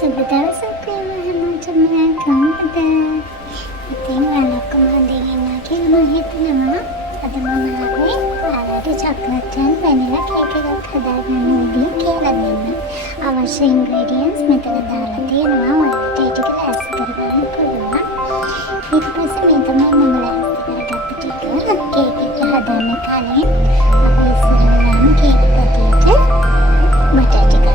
සුබදවසක් හැමෝටම කොහොමද? ඉතින් ඔයාලක්ම හොඳින් ඉන්නවා කියලා මම හිතනවා. අද මම ආවේ ඔයාලට චොක්ලට් and vanilla cake එකක් හදාගන්න විදිහ කියලා දෙන්න. අවශ්‍ය ingredients මෙතන දාලා තියෙනවා. ඔයාලට ඒ ටික ලෑස්ති කරගන්න පුළුවන්. ඊට පස්සේ මේ තමයි මම ලෑස්ති කරගත්ත ටික. cake එක හදන්න කලින් අපි ඉස්සෙල්ලාම cake පැටියට බටර් ටිකක්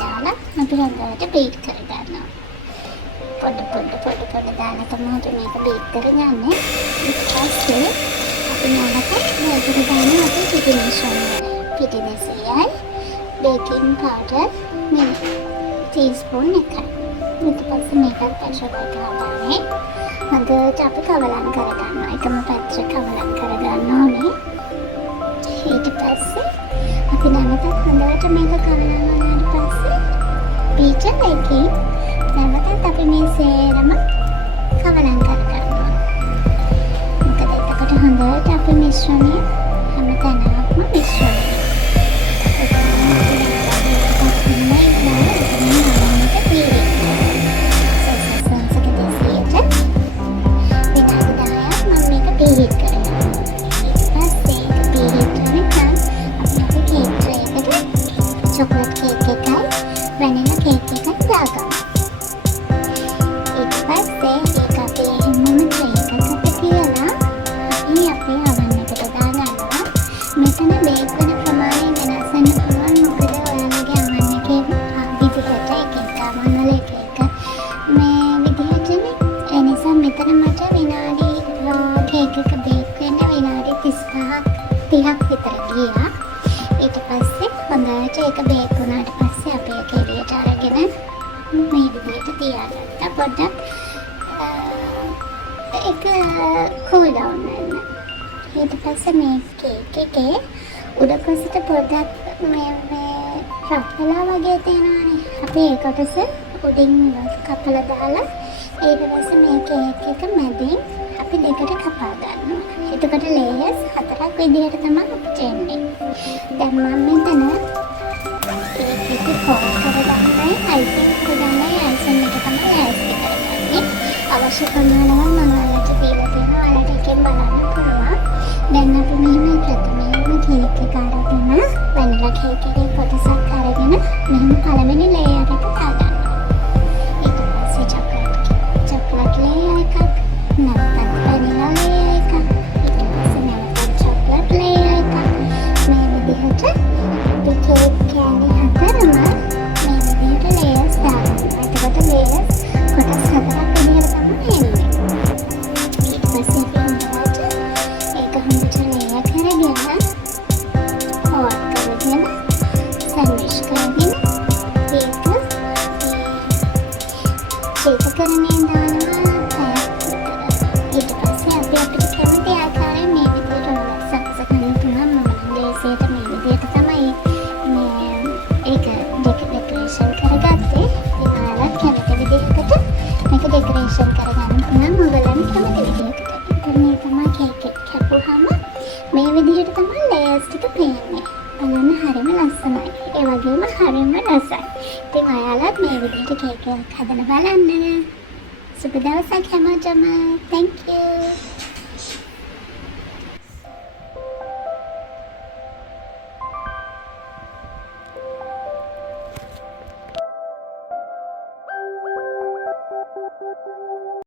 ගන්නවා. අපි හොඳට බීට් කරගන්නවා. පොඩ දාන තමයි මේක බීට් කරගන්නේ. ඊට පස්සේ අපි නැවත මේකට දානවා අපි පිටි මිශ්‍රණය. පිටි 200යි බේකින් පවුඩර් ටීස්පූන් 1යි. ඊට පස්සේ මේකත් ප්‍රෙෂර් එකකට දාන්නේ. හොඳට අපි කවලම් කරගන්නවා. එකම පැත්තට කවලම් කරගන්න ඕනේ. ඊට පස්සේ අපි නැවතත් හොඳට මේක කවලම් වුණාට පස්සේ බීටර් එකකින් නැවතත් අපි මේ සේරම කවලම් කරගන්නවා. මොකද එතකොට හොඳට අපි මිශ්‍රණය හැමතැනම මිශ්‍රණය ඊට පස්සේ හොඳට ඒක බේක් වුණාට පස්සේ අපි ඒක එළියට අරගෙන මේ විදිහට තියාගත්තා. පොඩ්ඩක් ඒක කූල් ඩවුන් වෙන්න. ඊට පස්සේ මේ කේක් එකේ උඩ කොටසට පොඩ්ඩක් මේ රෆ්ලා වගේ තියෙනවානේ. අපි ඒ කොටස උඩින් කපලා දාලා ඊට පස්සේ මේ කේක් එක මැදින් අපි දෙකට කපා ගන්නවා. එතකොට ලේයර්ස් 4ක් විදිහට තමයි අපිට එන්නේ. දැන් මම මෙතන ඒක කොට් කරගන්නයි අයිසිං කරගන්නයි අයිසිං එක තමයි ලෑස්ති කරගන්නේ. අවශ්‍ය ප්‍රමාණවත් මම ඔයාලට දීලා තියෙනවා. ඔයාලට එකෙන් බලන්න පුළුවන්. දැන් අපි මෙහෙම ප්‍රථමයෙන්ම කේක් එක අරගෙන වැනිලා කේක් එකේ කොටසක් අරගෙන මෙහෙම පළවෙනි ලේයර් එක දාගන්නවා. ඊට පස්සේ චොක්ලට් ලේයර් එකක් නැවතත් වැනිලා ලේයර් එකක් ඊට පස්සේ නැවතත් චොක්ලට් ලේයර් එකක් මේ විදිහට අපි කේක් කෑලි හතරම මේ විදිහට ලේයර්ස් දාගන්නවා. එතකොට ලේයර්ස් කොටස් 4ක් විදිහට තමයි එන්නේ. ඊට පස්සේ අපි හොඳට ඒක හොඳට ලේයර් කරගෙන හොට් කරගෙන සෑන්ඩ්විච් කරගෙන ඒක කරන්නේ දානවා. ඊට පස්සේ අපි අපිට කැමති ආකාරයෙන් මේ විදිහට සකසගන්න පුළුවන්. මම ලේසියට මේ විදිහට තමයි මේ ඒක ඩෙකරේෂන් කරගත්තේ. ඉතින් ඔයාලත් කැමති විදිහකට මේක ඩෙකරේෂන් කරගන්න පුළුවන්. ඔයගොල්ලන් කැමති විදිහකට. ඉතින් මේ තමයි කේක් එක කැපුවාම මේ විදිහට තමයි ලේයර්ස් ටික පේන්නේ. බලන්න හරිම ලස්සනයි. ඒ වගේම හරිම රසයි. ඉතින් ඔයාලත් මේ විදිහට කේක් එකක් හදලා බලන්න. සුබ දවසක් හැමෝටම. Thank you.